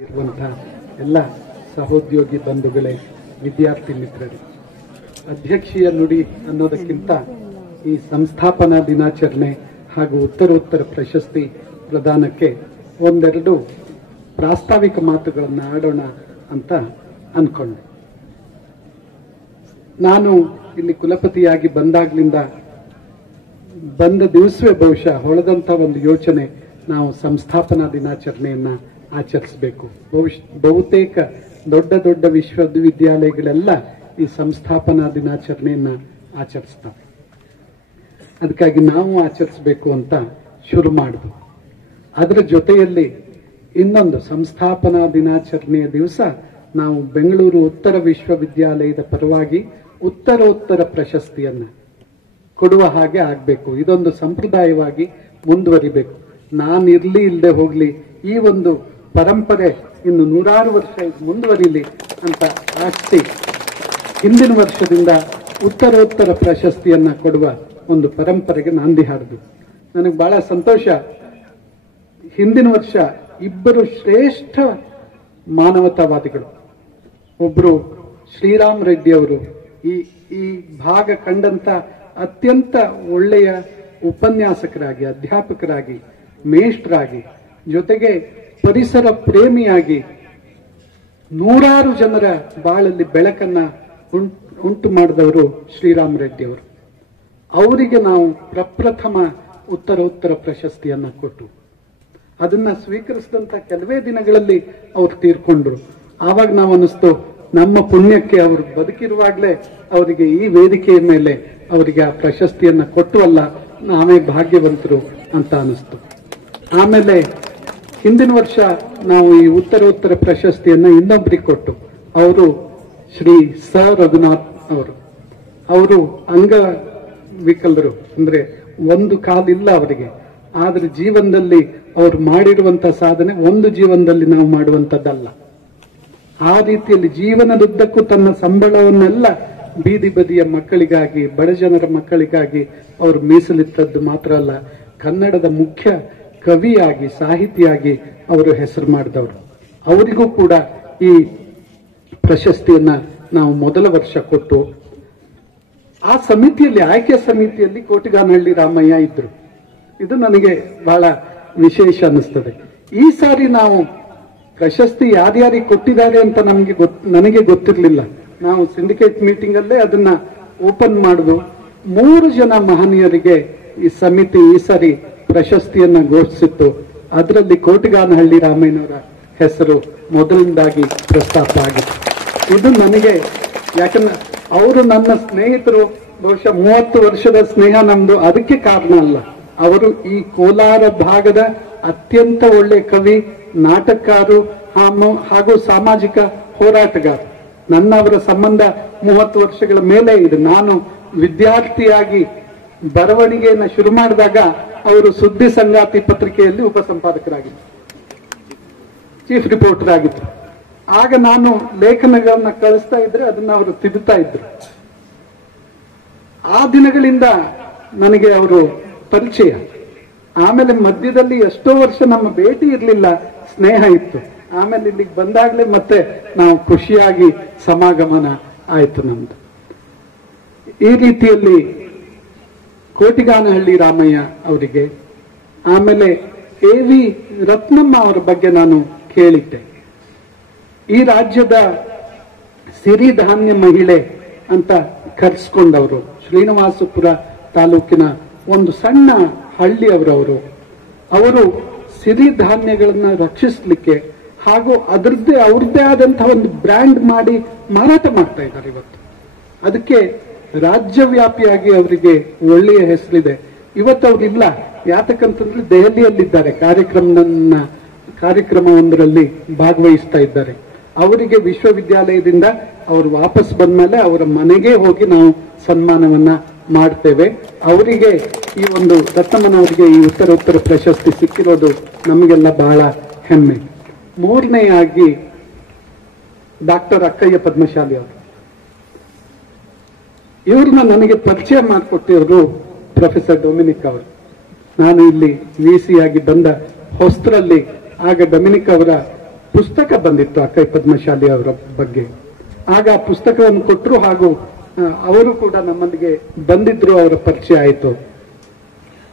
ಇರುವಂತಹ ಎಲ್ಲ ಸಹೋದ್ಯೋಗಿ ಬಂಧುಗಳೇ, ವಿದ್ಯಾರ್ಥಿ ಮಿತ್ರರೇ, ಅಧ್ಯಕ್ಷೀಯ ನುಡಿ ಅನ್ನೋದಕ್ಕಿಂತ ಈ ಸಂಸ್ಥಾಪನಾ ದಿನಾಚರಣೆ ಹಾಗೂ ಉತ್ತರೋತ್ತರ ಪ್ರಶಸ್ತಿ ಪ್ರದಾನಕ್ಕೆ ಒಂದೆರಡು ಪ್ರಾಸ್ತಾವಿಕ ಮಾತುಗಳನ್ನು ಆಡೋಣ ಅಂತ ಅನ್ಕೊಂಡೆ. ನಾನು ಇಲ್ಲಿ ಕುಲಪತಿಯಾಗಿ ಬಂದಾಗ್ಲಿಂದ ಬಂದ ದಿವಸವೇ ಬಹುಶಃ ಹೊಳೆದಂತ ಒಂದು ಯೋಚನೆ, ನಾವು ಸಂಸ್ಥಾಪನಾ ದಿನಾಚರಣೆಯನ್ನ ಆಚರಿಸಬೇಕು. ಬಹುತೇಕ ದೊಡ್ಡ ದೊಡ್ಡ ವಿಶ್ವವಿದ್ಯಾಲಯಗಳೆಲ್ಲ ಈ ಸಂಸ್ಥಾಪನಾ ದಿನಾಚರಣೆಯನ್ನ ಆಚರಿಸ್ತವೆ. ಅದಕ್ಕಾಗಿ ನಾವು ಆಚರಿಸಬೇಕು ಅಂತ ಶುರು ಮಾಡಿದ್ವು. ಅದರ ಜೊತೆಯಲ್ಲಿ ಇನ್ನೊಂದು ಸಂಸ್ಥಾಪನಾ ದಿನಾಚರಣೆಯ ದಿವಸ ನಾವು ಬೆಂಗಳೂರು ಉತ್ತರ ವಿಶ್ವವಿದ್ಯಾಲಯದ ಪರವಾಗಿ ಉತ್ತರೋತ್ತರ ಪ್ರಶಸ್ತಿಯನ್ನ ಕೊಡುವ ಹಾಗೆ ಆಗಬೇಕು. ಇದೊಂದು ಸಂಪ್ರದಾಯವಾಗಿ ಮುಂದುವರಿಬೇಕು. ನಾನಿರ್ಲಿ ಇಲ್ಲದೆ ಹೋಗ್ಲಿ, ಈ ಒಂದು ಪರಂಪರೆ ಇನ್ನು 100 ವರ್ಷ ಮುಂದುವರಿಲಿ ಅಂತ ಆಸ್ತಿ ಹಿಂದಿನ ವರ್ಷದಿಂದ ಉತ್ತರೋತ್ತರ ಪ್ರಶಸ್ತಿಯನ್ನ ಕೊಡುವ ಒಂದು ಪರಂಪರೆಗೆ ನಾಂದಿ ಹಾಡಿದ್ವಿ. ನನಗೆ ಬಹಳ ಸಂತೋಷ. ಹಿಂದಿನ ವರ್ಷ ಇಬ್ಬರು ಶ್ರೇಷ್ಠ ಮಾನವತಾವಾದಿಗಳು, ಒಬ್ರು ಶ್ರೀರಾಮ್ ರೆಡ್ಡಿ ಅವರು, ಈ ಭಾಗ ಕಂಡಂತ ಅತ್ಯಂತ ಒಳ್ಳೆಯ ಉಪನ್ಯಾಸಕರಾಗಿ, ಅಧ್ಯಾಪಕರಾಗಿ, ಮೇಷ್ಟ್ರಾಗಿ, ಜೊತೆಗೆ ಪರಿಸರ ಪ್ರೇಮಿಯಾಗಿ 100 ಜನರ ಬಾಳಲ್ಲಿ ಬೆಳಕನ್ನ ಉಂಟು ಮಾಡಿದವರು ಶ್ರೀರಾಮ್ ರೆಡ್ಡಿ ಅವರು. ಅವರಿಗೆ ನಾವು ಪ್ರಪ್ರಥಮ ಉತ್ತರೋತ್ತರ ಪ್ರಶಸ್ತಿಯನ್ನ ಕೊಟ್ಟು ಅದನ್ನ ಸ್ವೀಕರಿಸಿದಂತ ಕೆಲವೇ ದಿನಗಳಲ್ಲಿ ಅವ್ರು ತೀರ್ಕೊಂಡ್ರು. ಆವಾಗ ನಾವು ಅನಿಸ್ತು, ನಮ್ಮ ಪುಣ್ಯಕ್ಕೆ ಅವರು ಬದುಕಿರುವಾಗಲೇ ಅವರಿಗೆ ಈ ವೇದಿಕೆಯ ಮೇಲೆ ಅವರಿಗೆ ಆ ಪ್ರಶಸ್ತಿಯನ್ನ ಕೊಟ್ಟುವಲ್ಲ, ನಾವೇ ಭಾಗ್ಯವಂತರು ಅಂತ ಅನಿಸ್ತು. ಆಮೇಲೆ ಹಿಂದಿನ ವರ್ಷ ನಾವು ಈ ಉತ್ತರೋತ್ತರ ಪ್ರಶಸ್ತಿಯನ್ನ ಇನ್ನೊಬ್ಬರಿಗೆ ಕೊಟ್ಟು, ಅವರು ಶ್ರೀ ಸ ರಘುನಾಥ್ ಅವರು ಅಂಗವಿಕಲರು, ಅಂದ್ರೆ ಒಂದು ಕಾಲಿಲ್ಲ ಅವರಿಗೆ. ಆದ್ರೆ ಜೀವನದಲ್ಲಿ ಅವ್ರು ಮಾಡಿರುವಂತ ಸಾಧನೆ ಒಂದು ಜೀವನದಲ್ಲಿ ನಾವು ಮಾಡುವಂತದ್ದಲ್ಲ. ಆ ರೀತಿಯಲ್ಲಿ ಜೀವನದುದ್ದಕ್ಕೂ ತನ್ನ ಸಂಬಳವನ್ನೆಲ್ಲ ಬೀದಿ ಬದಿಯ ಮಕ್ಕಳಿಗಾಗಿ, ಬಡಜನರ ಮಕ್ಕಳಿಗಾಗಿ ಅವರು ಮೀಸಲಿಟ್ಟದ್ದು ಮಾತ್ರ ಅಲ್ಲ, ಕನ್ನಡದ ಮುಖ್ಯ ಕವಿಯಾಗಿ, ಸಾಹಿತಿಯಾಗಿ ಅವರು ಹೆಸರು ಮಾಡಿದವರು. ಅವರಿಗೂ ಕೂಡ ಈ ಪ್ರಶಸ್ತಿಯನ್ನ ನಾವು ಮೊದಲ ವರ್ಷ ಕೊಟ್ಟು, ಆ ಸಮಿತಿಯಲ್ಲಿ, ಆಯ್ಕೆ ಸಮಿತಿಯಲ್ಲಿ ಕೋಟಿಗಾನಹಳ್ಳಿ ರಾಮಯ್ಯ ಇದ್ರು. ಇದು ನನಗೆ ಬಹಳ ವಿಶೇಷ ಅನಿಸ್ತದೆ. ಈ ಸಾರಿ ನಾವು ಪ್ರಶಸ್ತಿ ಯಾರ್ಯಾರಿಗೆ ಕೊಟ್ಟಿದ್ದಾರೆ ಅಂತ ನನಗೆ ಗೊತ್ತಿರಲಿಲ್ಲ. ನಾವು ಸಿಂಡಿಕೇಟ್ ಮೀಟಿಂಗ್ ಅಲ್ಲೇ ಅದನ್ನ ಓಪನ್ ಮಾಡುದು. 3 ಜನ ಮಹನೀಯರಿಗೆ ಈ ಸಮಿತಿ ಈ ಸಾರಿ ಪ್ರಶಸ್ತಿಯನ್ನ ಘೋಷಿಸಿತ್ತು. ಅದರಲ್ಲಿ ಕೋಟಿಗಾನಹಳ್ಳಿ ರಾಮಯ್ಯನವರ ಹೆಸರು ಮೊದಲಿಂದಾಗಿ ಪ್ರಸ್ತಾಪ ಆಗಿತ್ತು. ಇದು ನನಗೆ, ಯಾಕಂದ್ರೆ ಅವರು ನನ್ನ ಸ್ನೇಹಿತರು, ಬಹುಶಃ 30 ವರ್ಷದ ಸ್ನೇಹ ನಮ್ದು. ಅದಕ್ಕೆ ಕಾರಣ ಅಲ್ಲ, ಅವರು ಈ ಕೋಲಾರ ಭಾಗದ ಅತ್ಯಂತ ಒಳ್ಳೆ ಕವಿ, ನಾಟಕಕಾರು ಹಾಗೂ ಸಾಮಾಜಿಕ ಹೋರಾಟಗಾರ. ನನ್ನ ಅವರ ಸಂಬಂಧ 30 ವರ್ಷಗಳ ಮೇಲೆ ಇದೆ. ನಾನು ವಿದ್ಯಾರ್ಥಿಯಾಗಿ ಬರವಣಿಗೆಯನ್ನು ಶುರು ಮಾಡಿದಾಗ ಅವರು ಸುದ್ದಿ ಸಂಗಾತಿ ಪತ್ರಿಕೆಯಲ್ಲಿ ಉಪಸಂಪಾದಕರಾಗಿದ್ದರು, ಚೀಫ್ ರಿಪೋರ್ಟರ್ ಆಗಿದ್ರು. ಆಗ ನಾನು ಲೇಖನಗಳನ್ನ ಕಳಿಸ್ತಾ ಇದ್ರೆ ಅದನ್ನ ಅವರು ತಿದ್ದುತ್ತಾ ಇದ್ರು. ಆ ದಿನಗಳಿಂದ ನನಗೆ ಅವರು ಪರಿಚಯ. ಆಮೇಲೆ ಮಧ್ಯದಲ್ಲಿ ಎಷ್ಟೋ ವರ್ಷ ನಮ್ಮ ಭೇಟಿ ಇರಲಿಲ್ಲ, ಸ್ನೇಹ ಇತ್ತು. ಆಮೇಲೆ ಇಲ್ಲಿಗೆ ಬಂದಾಗ್ಲೇ ಮತ್ತೆ ನಾವು ಖುಷಿಯಾಗಿ ಸಮಾಗಮನ ಆಯ್ತು ನಮ್ದು. ಈ ರೀತಿಯಲ್ಲಿ ಕೋಟಿಗಾನಹಳ್ಳಿ ರಾಮಯ್ಯ ಅವರಿಗೆ, ಆಮೇಲೆ A.V. ರತ್ನಮ್ಮ ಅವರ ಬಗ್ಗೆ ನಾನು ಕೇಳಿದ್ದೆ. ಈ ರಾಜ್ಯದ ಸಿರಿಧಾನ್ಯ ಮಹಿಳೆ ಅಂತ ಕರೆಸ್ಕೊಂಡವರು. ಶ್ರೀನಿವಾಸಪುರ ತಾಲೂಕಿನ ಒಂದು ಸಣ್ಣ ಹಳ್ಳಿಯವರವರು. ಅವರು ಸಿರಿಧಾನ್ಯಗಳನ್ನ ರಕ್ಷಿಸಲಿಕ್ಕೆ ಹಾಗೂ ಅವ್ರದ್ದೇ ಆದಂತಹ ಒಂದು ಬ್ರ್ಯಾಂಡ್ ಮಾಡಿ ಮಾರಾಟ ಮಾಡ್ತಾ ಇದ್ದಾರೆ ಇವತ್ತು. ಅದಕ್ಕೆ ರಾಜ್ಯವ್ಯಾಪಿಯಾಗಿ ಅವರಿಗೆ ಒಳ್ಳೆಯ ಹೆಸರಿದೆ. ಇವತ್ತು ಅವ್ರಿಲ್ಲ, ಯಾತಕ್ಕಂತಂದ್ರೆ ದೆಹಲಿಯಲ್ಲಿದ್ದಾರೆ, ಕಾರ್ಯಕ್ರಮವೊಂದರಲ್ಲಿ ಭಾಗವಹಿಸ್ತಾ ಇದ್ದಾರೆ. ಅವರಿಗೆ ವಿಶ್ವವಿದ್ಯಾಲಯದಿಂದ ಅವರು ವಾಪಸ್ ಬಂದ್ಮೇಲೆ ಅವರ ಮನೆಗೆ ಹೋಗಿ ನಾವು ಸನ್ಮಾನವನ್ನ ಮಾಡ್ತೇವೆ. ಅವರಿಗೆ ಈ ಒಂದು ರತ್ನಮ್ಮನವರಿಗೆ ಈ ಉತ್ತರೋತ್ತರ ಪ್ರಶಸ್ತಿ ಸಿಕ್ಕಿರೋದು ನಮಗೆಲ್ಲ ಬಹಳ ಹೆಮ್ಮೆ. 3ನೇಯಾಗಿ ಡಾಕ್ಟರ್ ಅಕ್ಕಯ್ಯ ಪದ್ಮಶಾಲಿ ಅವರು. ಇವ್ರನ್ನ ನನಗೆ ಪರಿಚಯ ಮಾಡಿಕೊಟ್ಟಿವರು ಪ್ರೊಫೆಸರ್ ಡೊಮಿನಿಕ್ ಅವರು. ನಾನು ಇಲ್ಲಿ VC ಆಗಿ ಬಂದ ಹೊಸರಲ್ಲಿ ಆಗ ಡೊಮಿನಿಕ್ ಅವರ ಪುಸ್ತಕ ಬಂದಿತ್ತು ಅಕ್ಕೈ ಪದ್ಮಶಾಲಿ ಅವರ ಬಗ್ಗೆ. ಆಗ ಆ ಪುಸ್ತಕವನ್ನು ಕೊಟ್ಟರು, ಹಾಗೂ ಅವರು ಕೂಡ ನಮ್ಮೊಂದಿಗೆ ಬಂದಿದ್ರು, ಅವರ ಪರಿಚಯ ಆಯಿತು.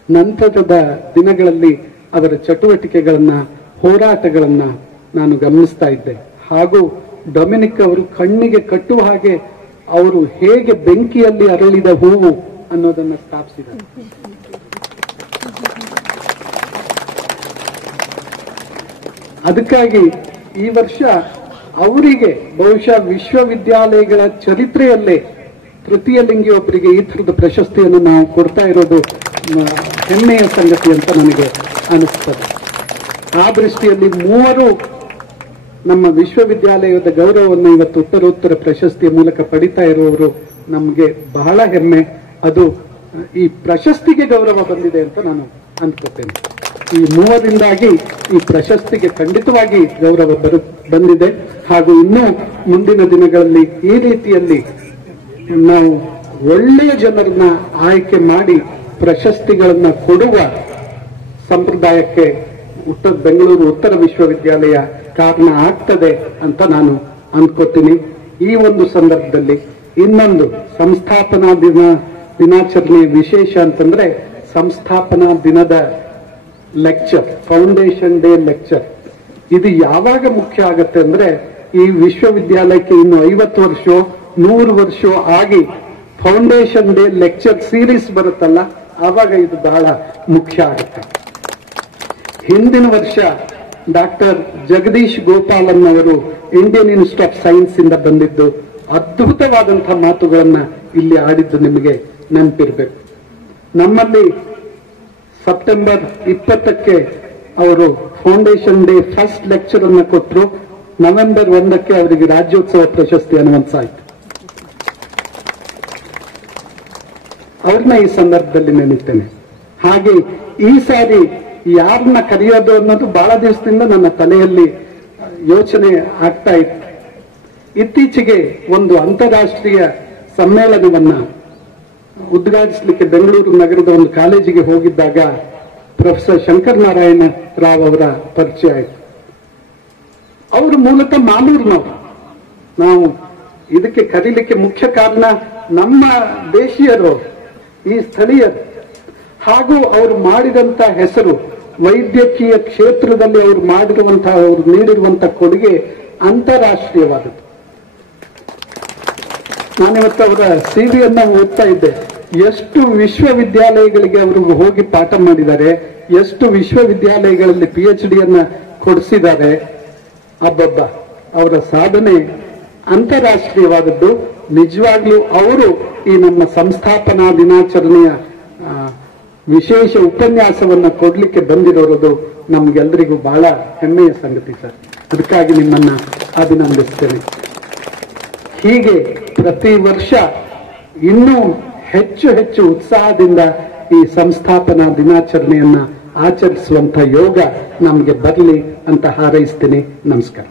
ನಂತರದ ದಿನಗಳಲ್ಲಿ ಅವರ ಚಟುವಟಿಕೆಗಳನ್ನ, ಹೋರಾಟಗಳನ್ನ ನಾನು ಗಮನಿಸ್ತಾ ಇದ್ದೆ. ಹಾಗೂ ಡೊಮಿನಿಕ್ ಅವರು ಕಣ್ಣಿಗೆ ಕಟ್ಟುವ ಹಾಗೆ ಅವರು ಹೇಗೆ ಬೆಂಕಿಯಲ್ಲಿ ಅರಳಿದ ಹೂವು ಅನ್ನೋದನ್ನ ಸ್ಥಾಪಿಸಿದರು. ಅದಕ್ಕಾಗಿ ಈ ವರ್ಷ ಅವರಿಗೆ ಬಹುಶಃ ವಿಶ್ವವಿದ್ಯಾಲಯಗಳ ಚರಿತ್ರೆಯಲ್ಲೇ ತೃತೀಯ ಲಿಂಗಿಯೊಬ್ಬರಿಗೆ ಈ ಥರದ ಪ್ರಶಸ್ತಿಯನ್ನು ನಾವು ಕೊಡ್ತಾ ಇರೋದು ಹೆಮ್ಮೆಯ ಸಂಗತಿ ಅಂತ ನನಗೆ ಅನಿಸ್ತದೆ. ಆ ದೃಷ್ಟಿಯಲ್ಲಿ 3 ನಮ್ಮ ವಿಶ್ವವಿದ್ಯಾಲಯದ ಗೌರವವನ್ನು ಇವತ್ತು ಉತ್ತರೋತ್ತರ ಪ್ರಶಸ್ತಿಯ ಮೂಲಕ ಪಡಿತಾ ಇರುವವರು ನಮಗೆ ಬಹಳ ಹೆಮ್ಮೆ. ಅದು ಈ ಪ್ರಶಸ್ತಿಗೆ ಗೌರವ ಬಂದಿದೆ ಅಂತ ನಾನು ಅಂದ್ಕೋತೇನೆ. ಈ 3ರಿಂದಾಗಿ ಈ ಪ್ರಶಸ್ತಿಗೆ ಖಂಡಿತವಾಗಿ ಗೌರವ ಬಂದಿದೆ. ಹಾಗೂ ಇನ್ನೂ ಮುಂದಿನ ದಿನಗಳಲ್ಲಿ ಈ ರೀತಿಯಲ್ಲಿ ನಾವು ಒಳ್ಳೆಯ ಜನರನ್ನ ಆಯ್ಕೆ ಮಾಡಿ ಪ್ರಶಸ್ತಿಗಳನ್ನ ಕೊಡುವ ಸಂಪ್ರದಾಯಕ್ಕೆ ಬೆಂಗಳೂರು ಉತ್ತರ ವಿಶ್ವವಿದ್ಯಾಲಯ ಕಾರಣ ಆಗ್ತದೆ ಅಂತ ನಾನು ಅಂದ್ಕೋತೀನಿ. ಈ ಒಂದು ಸಂದರ್ಭದಲ್ಲಿ ಇನ್ನೊಂದು ಸಂಸ್ಥಾಪನಾ ದಿನಾಚರಣೆ ವಿಶೇಷ ಅಂತಂದ್ರೆ ಸಂಸ್ಥಾಪನಾ ದಿನದ ಲೆಕ್ಚರ್, ಫೌಂಡೇಶನ್ ಡೇ ಲೆಕ್ಚರ್. ಇದು ಯಾವಾಗ ಮುಖ್ಯ ಆಗತ್ತೆ ಅಂದ್ರೆ ಈ ವಿಶ್ವವಿದ್ಯಾಲಯಕ್ಕೆ ಇನ್ನು 50 ವರ್ಷ 100 ವರ್ಷ ಆಗಿ ಫೌಂಡೇಶನ್ ಡೇ ಲೆಕ್ಚರ್ ಸೀರೀಸ್ ಬರುತ್ತಲ್ಲ, ಆವಾಗ ಇದು ಬಹಳ ಮುಖ್ಯ ಆಗುತ್ತೆ. ಹಿಂದಿನ ವರ್ಷ ಡಾಕ್ಟರ್ ಜಗದೀಶ್ ಗೋಪಾಲನ್ ಅವರು ಇಂಡಿಯನ್ ಇನ್ಸ್ಟಿಟ್ಯೂಟ್ ಆಫ್ ಸೈನ್ಸ್ ಇಂದ ಬಂದಿದ್ದು ಅದ್ಭುತವಾದಂತಹ ಮಾತುಗಳನ್ನ ಇಲ್ಲಿ ಆಡಿದ್ದು ನಿಮಗೆ ನೆನಪಿರ್ಬೇಕು. ನಮ್ಮಲ್ಲಿ ಸೆಪ್ಟೆಂಬರ್ 20ಕ್ಕೆ ಅವರು ಫೌಂಡೇಶನ್ ಡೇ ಫಸ್ಟ್ ಲೆಕ್ಚರ್ ಅನ್ನ ಕೊಟ್ಟರು. ನವೆಂಬರ್ 1ಕ್ಕೆ ಅವರಿಗೆ ರಾಜ್ಯೋತ್ಸವ ಪ್ರಶಸ್ತಿ ಅನೌನ್ಸ್ ಆಯಿತು. ಅವ್ರನ್ನ ಈ ಸಂದರ್ಭದಲ್ಲಿ ನೆನೀತೇನೆ. ಹಾಗೆ ಈ ಸಾರಿ ಯಾರನ್ನ ಕರೆಯೋದು ಅನ್ನೋದು ಬಹಳ ದಿವಸದಿಂದ ನನ್ನ ತಲೆಯಲ್ಲಿ ಯೋಚನೆ ಆಗ್ತಾ ಇತ್ತು. ಇತ್ತೀಚೆಗೆ ಒಂದು ಅಂತಾರಾಷ್ಟ್ರೀಯ ಸಮ್ಮೇಳನವನ್ನ ಉದ್ಘಾಟಿಸಲಿಕ್ಕೆ ಬೆಂಗಳೂರು ನಗರದ ಒಂದು ಕಾಲೇಜಿಗೆ ಹೋಗಿದ್ದಾಗ ಪ್ರೊಫೆಸರ್ ಶಂಕರ್ ನಾರಾಯಣ ರಾವ್ ಅವರ ಪರಿಚಯ ಆಯಿತು. ಅವರು ಮೂಲತಃ ಮಾಲೂರಿನವರು. ನಾವು ಇದಕ್ಕೆ ಕರೀಲಿಕ್ಕೆ ಮುಖ್ಯ ಕಾರಣ ನಮ್ಮ ದೇಶೀಯರು, ಈ ಸ್ಥಳೀಯರು. ಹಾಗೂ ಅವರು ಮಾಡಿದಂತ ಹೆಸರು, ವೈದ್ಯಕೀಯ ಕ್ಷೇತ್ರದಲ್ಲಿ ಅವರು ಮಾಡಿರುವಂತಹ, ಅವರು ನೀಡಿರುವಂತಹ ಕೊಡುಗೆ ಅಂತಾರಾಷ್ಟ್ರೀಯವಾದದ್ದು. ನಾನಿವತ್ತು ಅವರ ಸಿವಿಯನ್ನ ಓದ್ತಾ ಇದ್ದೆ. ಎಷ್ಟು ವಿಶ್ವವಿದ್ಯಾಲಯಗಳಿಗೆ ಅವರು ಹೋಗಿ ಪಾಠ ಮಾಡಿದ್ದಾರೆ, ಎಷ್ಟು ವಿಶ್ವವಿದ್ಯಾಲಯಗಳಲ್ಲಿ PhD ಯನ್ನ ಕೊಡಿಸಿದ್ದಾರೆ. ಅಬ್ಬಬ್ಬ, ಅವರ ಸಾಧನೆ ಅಂತಾರಾಷ್ಟ್ರೀಯವಾದದ್ದು. ನಿಜವಾಗ್ಲೂ ಅವರು ಈ ನಮ್ಮ ಸಂಸ್ಥಾಪನಾ ದಿನಾಚರಣೆಯ ವಿಶೇಷ ಉಪನ್ಯಾಸವನ್ನ ಕೊಡ್ಲಿಕ್ಕೆ ಬಂದಿರೋದು ನಮ್ಗೆಲ್ಲರಿಗೂ ಬಹಳ ಹೆಮ್ಮೆಯ ಸಂಗತಿ ಸರ್. ಅದಕ್ಕಾಗಿ ನಿಮ್ಮನ್ನ ಅಭಿನಂದಿಸ್ತೇನೆ. ಹೀಗೆ ಪ್ರತಿ ವರ್ಷ ಇನ್ನೂ ಹೆಚ್ಚು ಹೆಚ್ಚು ಉತ್ಸಾಹದಿಂದ ಈ ಸಂಸ್ಥಾಪನಾ ದಿನಾಚರಣೆಯನ್ನ ಆಚರಿಸುವಂತ ಯೋಗ ನಮಗೆ ಬರಲಿ ಅಂತ ಹಾರೈಸ್ತೀನಿ. ನಮಸ್ಕಾರ.